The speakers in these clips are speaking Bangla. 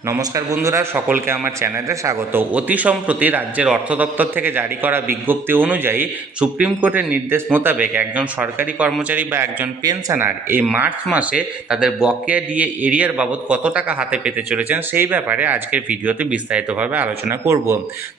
নমস্কার বন্ধুরা, সকলকে আমার চ্যানেলে স্বাগত। অতি সম্প্রতি রাজ্যের অর্থ দপ্তর থেকে জারি করা বিজ্ঞপ্তি অনুযায়ী সুপ্রিম কোর্টের নির্দেশ মোতাবেক একজন সরকারি কর্মচারী বা একজন পেনশনার এই মার্চ মাসে তাদের বকেয়া ডিএ এরিয়ার বাবদ কত টাকা হাতে পেতে চলেছেন সেই ব্যাপারে আজকের ভিডিওতে বিস্তারিতভাবে আলোচনা করব।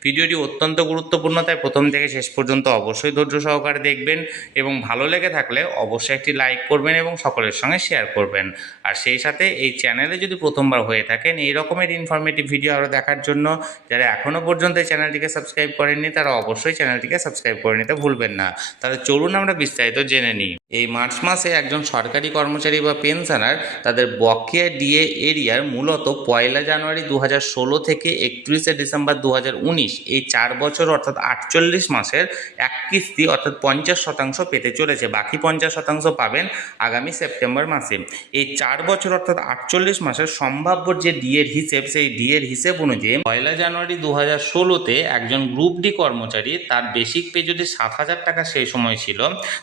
ভিডিওটি অত্যন্ত গুরুত্বপূর্ণ, তাই প্রথম থেকে শেষ পর্যন্ত অবশ্যই ধৈর্য সহকারে দেখবেন এবং ভালো লেগে থাকলে অবশ্যই একটি লাইক করবেন এবং সকলের সঙ্গে শেয়ার করবেন। আর সেই সাথে এই চ্যানেলে যদি প্রথমবার হয়ে থাকেন এই রকমের ইনফরমেটিভ ভিডিও আরও দেখার জন্য যারা এখনও পর্যন্ত এই চ্যানেলটিকে সাবস্ক্রাইব করেননি তারা অবশ্যই চ্যানেলটিকে সাবস্ক্রাইব করে নিতে ভুলবেন না। তাহলে চলুন আমরা বিস্তারিত জেনে নিই। এই মার্চ মাসে একজন সরকারি কর্মচারী বা পেনশনার তাদের বকেয়া ডিএ এরিয়ার মূলত 1 জানুয়ারি 2016 থেকে 31 ডিসেম্বর 2019 এই 4 বছর অর্থাৎ 48 মাসের এক কিস্তি অর্থাৎ 50% পেতে চলেছে। বাকি 50% পাবেন আগামী সেপ্টেম্বর মাসে। এই 4 বছর অর্থাৎ 48 মাসের সম্ভাব্য যে ডিএর হিসেব, সেই ডিএর হিসেব অনুযায়ী 1 জানুয়ারি 2016-তে একজন গ্রুপ ডি কর্মচারী তার বেসিক পে যদি 7,000 টাকা সেই সময় ছিল,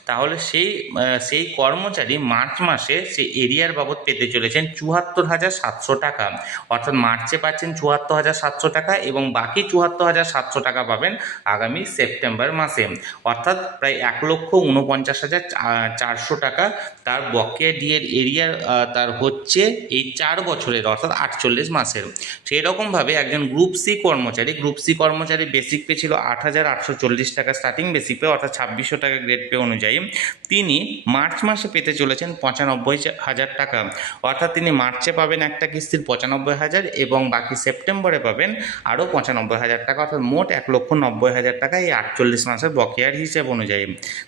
তাহলে সেই কর্মচারী মার্চ মাসে সেই এরিয়ার বাবদ পেতে চলেছেন 74,700 টাকা। অর্থাৎ মার্চে পাচ্ছেন 74,700 টাকা এবং বাকি 74,700 টাকা পাবেন আগামী সেপ্টেম্বর মাসে। অর্থাৎ প্রায় 1,49,400 টাকা তার বকেয়া ডিএর এরিয়ার তার হচ্ছে এই 4 বছরের অর্থাৎ 48 মাসের। সেই রকমভাবে একজন গ্রুপ সি কর্মচারী বেসিক পে ছিল 8,840 টাকা স্টার্টিং বেসিক পে অর্থাৎ 2,600 টাকা গ্রেড পে অনুযায়ী। তিনি মার্চ মাসে পেতে চলেছেন 95,000 টাকা। অর্থাৎ তিনি মার্চে পাবেন একটা কিস্তির 95,000 এবং বাকি সেপ্টেম্বরে পাবেন আরও 95,000 টাকা, অর্থাৎ মোট 1,90,000 টাকা এই 48 মাসের বকেয়ার হিসেব অনুযায়ী।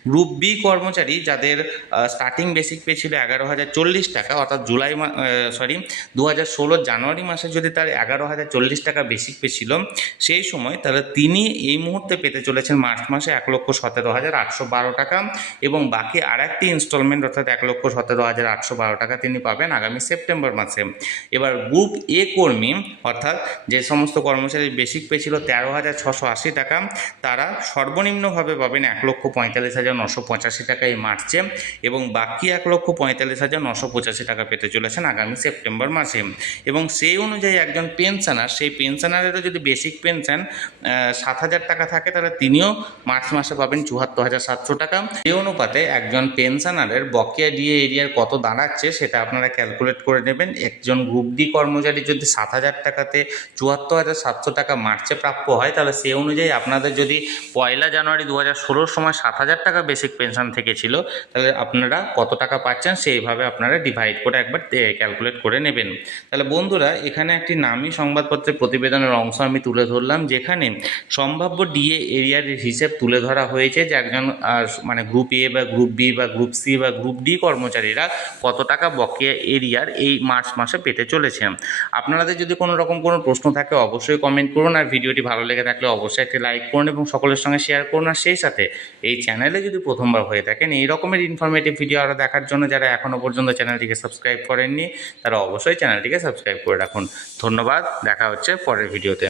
গ্রুপ বি কর্মচারী যাদের স্টার্টিং বেসিক পে ছিল 11,040 টাকা, অর্থাৎ 2016 জানুয়ারি মাসে যদি তার 11,040 টাকা বেসিক পে ছিল সেই সময়, তাহলে তিনি এই মুহূর্তে পেতে চলেছেন মার্চ মাসে 1,17,812 টাকা এবং বাকি আর একটি ইনস্টলমেন্ট অর্থাৎ 1,17,812 টাকা তিনি পাবেন আগামী সেপ্টেম্বর মাসে। এবার গ্রুপ এ কর্মী অর্থাৎ যে সমস্ত কর্মচারীর বেসিক পে ছিল 13,680 টাকা, তারা সর্বনিম্নভাবে পাবেন 1,45,985 টাকা এই মার্চে এবং বাকি 1,45,985 টাকা পেতে চলেছেন আগামী সেপ্টেম্বর মাসে। এবং সেই অনুযায়ী একজন পেনশনার, সেই পেনশনারেরও যদি বেসিক পেনশন 7,000 টাকা থাকে, তাহলে তিনিও মার্চ মাসে পাবেন 74,700 টাকা। এই অনুপাতে একজন পেনশনারের বকেয়া ডিএ এরিয়ার কত দাঁড়াচ্ছে সেটা আপনারা ক্যালকুলেট করে নেবেন। একজন গ্রুপ ডি কর্মচারী যদি 7,000 টাকাতে 74,700 টাকা মার্চে প্রাপ্য হয়, তাহলে সেই অনুযায়ী আপনাদের যদি 1 জানুয়ারি 2016 সময় 7,000 টাকা বেসিক পেনশন থেকে ছিল, তাহলে আপনারা কত টাকা পাচ্ছেন সেইভাবে আপনারা ডিভাইড করে একবার ক্যালকুলেট করে নেবেন। তাহলে বন্ধুরা, এখানে একটি নামী সংবাদপত্রের প্রতিবেদনের অংশ আমি তুলে ধরলাম, যেখানে সম্ভাব্য ডিএ এরিয়ার হিসেব তুলে ধরা হয়েছে যে একজন মানে গ্রুপ এ বা গ্রুপ বি বা গ্রুপ সি বা গ্রুপ ডি কর্মচারীরা কত টাকা বকেয়া এরিয়ার এই মার্চ মাসে পেতে চলেছেন। আপনাদের যদি কোনো রকম কোনো প্রশ্ন থাকে অবশ্যই কমেন্ট করুন, আর ভিডিওটি ভালো লেগে থাকলে অবশ্যই একটি লাইক করুন এবং সকলের সঙ্গে শেয়ার করুন। আর সেই সাথে এই চ্যানেলে যদি প্রথমবার হয়ে থাকেন এই রকমের ইনফরমেটিভ ভিডিও আরও দেখার জন্য যারা এখনও পর্যন্ত চ্যানেলটিকে সাবস্ক্রাইব করেননি তারা অবশ্যই চ্যানেলটিকে সাবস্ক্রাইব করে রাখুন। ধন্যবাদ, দেখা হচ্ছে পরের ভিডিওতে।